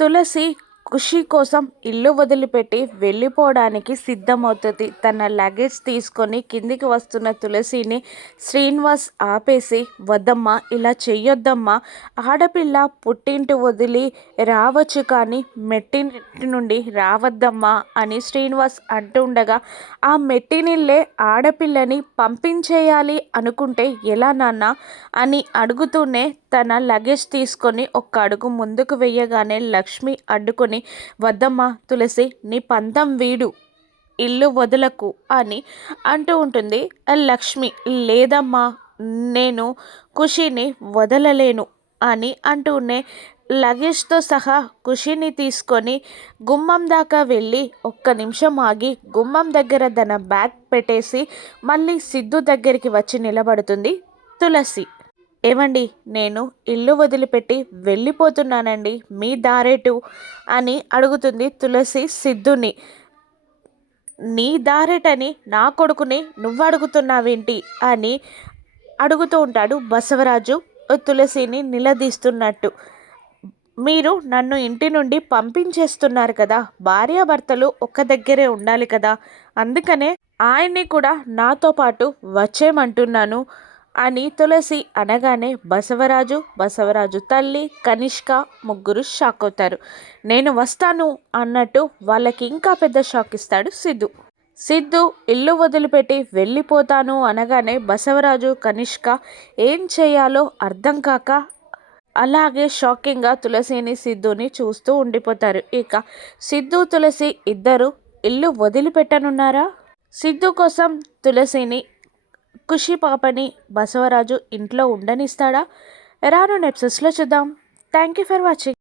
తులసి ఖుషి కోసం ఇల్లు వదిలిపెట్టి వెళ్ళిపోవడానికి సిద్ధమవుతుంది. తన లగేజ్ తీసుకొని కిందికి వస్తున్న తులసిని శ్రీనివాస్ ఆపేసి, వద్దమ్మా, ఇలా చెయ్యొద్దమ్మా, ఆడపిల్ల పుట్టింటి వదిలి రావచ్చు కానీ మెట్టింటి నుండి రావద్దమ్మా అని శ్రీనివాస్ అంటుండగా, ఆ మెట్టినిల్లే ఆడపిల్లని పంపించేయాలి అనుకుంటే ఎలా నాన్న అని అడుగుతూనే తన లగేజ్ తీసుకొని ఒక్క అడుగు ముందుకు వెయ్యగానే లక్ష్మి అడ్డుకొని, వద్దమ్మా తులసి, నీ పంతం వీడు, ఇల్లు వదలకు అని అంటూ ఉంటుంది. లక్ష్మి, లేదమ్మా, నేను ఖుషిని వదలలేను అని అంటూనే లగేజ్తో సహా ఖుషిని తీసుకొని గుమ్మం దాకా వెళ్ళి ఒక్క నిమిషం ఆగి గుమ్మం దగ్గర తన బ్యాగ్ పెట్టేసి మళ్ళీ సిద్ధు దగ్గరికి వచ్చి నిలబడుతుంది తులసి. ఏమండి, నేను ఇల్లు వదిలిపెట్టి వెళ్ళిపోతున్నానండి, మీ దారేటు అని అడుగుతుంది తులసి సిద్ధుని. నీ దారేటని నా కొడుకుని నువ్వు అడుగుతున్నావేంటి అని అడుగుతూ ఉంటాడు బసవరాజు తులసిని నిలదీస్తున్నట్టు. మీరు నన్ను ఇంటి నుండి పంపించేస్తున్నారు కదా, భార్యాభర్తలు ఒక్క దగ్గరే ఉండాలి కదా, అందుకనే ఆయన్ని కూడా నాతో పాటు వచ్చేయమంటున్నాను అని తులసి అనగానే బసవరాజు తల్లి, కనిష్క ముగ్గురు షాక్ అవుతారు. నేను వస్తాను అన్నట్టు వాళ్ళకి ఇంకా పెద్ద షాక్ ఇస్తాడు సిద్ధు ఇల్లు వదిలిపెట్టి వెళ్ళిపోతాను అనగానే బసవరాజు, కనిష్క ఏం చేయాలో అర్థం కాక అలాగే షాకింగ్గా తులసిని, సిద్ధుని చూస్తూ ఉండిపోతారు. ఇక సిద్ధు, తులసి ఇద్దరు ఇల్లు వదిలిపెట్టనున్నారా? సిద్ధు కోసం తులసిని, ఖుషి పాపని బసవరాజు ఇంట్లో ఉండనిస్తాడా? రానున్న ఎపిసోడ్స్లో చూద్దాం. Thank you for watching.